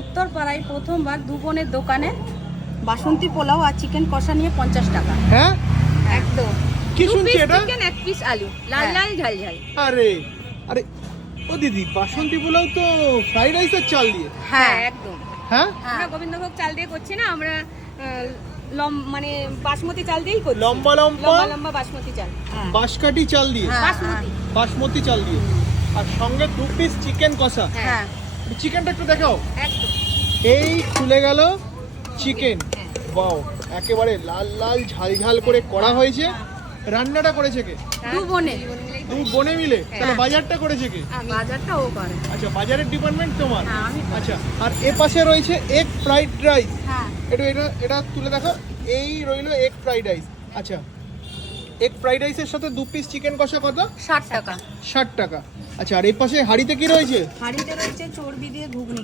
উত্তরপাড়ায় প্রথমবার দু বোনের দোকানে বাসন্তী পোলাও আর চিকেন কষা নিয়ে 50 টাকা। হ্যাঁ একদম। কি শুনছি এটা? চিকেন, এক পিস আলু, লাল হ্যাঁ। লাল ঝাল ঝাল। আরে আরে ও দিদি, বাসন্তী পোলাও তো ফ্রাইড রাইসের চাল দিয়ে। হ্যাঁ একদম। হ্যাঁ আমরা গোবিন্দভোগ চাল দিয়ে করছি না, আমরা মানে বাসমতি চাল দিয়েই করছি। লম্বা লম্বা লম্বা লম্বা বাসমতি চাল। বাঁশকাঠি চাল দিয়ে, হ্যাঁ, বাসমতি। বাসমতি চাল দিয়ে, আর সঙ্গে 2 পিস চিকেন কষা। হ্যাঁ চিকেনটা একটু দেখাও। একদম। এই খুলে গেল চিকেন। ওয়াও, একেবারে লাল লাল ঝাল ঝাল করে করা হয়েছে। রান্নাটা করেছে কে? দু বোনে। দু বোনে মিলে। তাহলে বাজারটা করেছে কে? বাজারটা ও করে। আচ্ছা, বাজারের ডিপার্টমেন্ট তোমার। হ্যাঁ, আমি করি। আচ্ছা, আর এ পাশে রয়েছে এগ ফ্রাইড রাইস। হ্যাঁ। এটা এটা এটা তুলে দেখো। এই রইলো এগ ফ্রাইড রাইস। আচ্ছা, এগ ফ্রাইড রাইসের সাথে 2 পিস চিকেন কষা কত? 60 টাকা। 60 টাকা। আচ্ছা, আর এই পাশে হাঁড়িতে কি রয়েছে? হাঁড়িতে রয়েছে চর্বি দিয়ে ঘুগনি।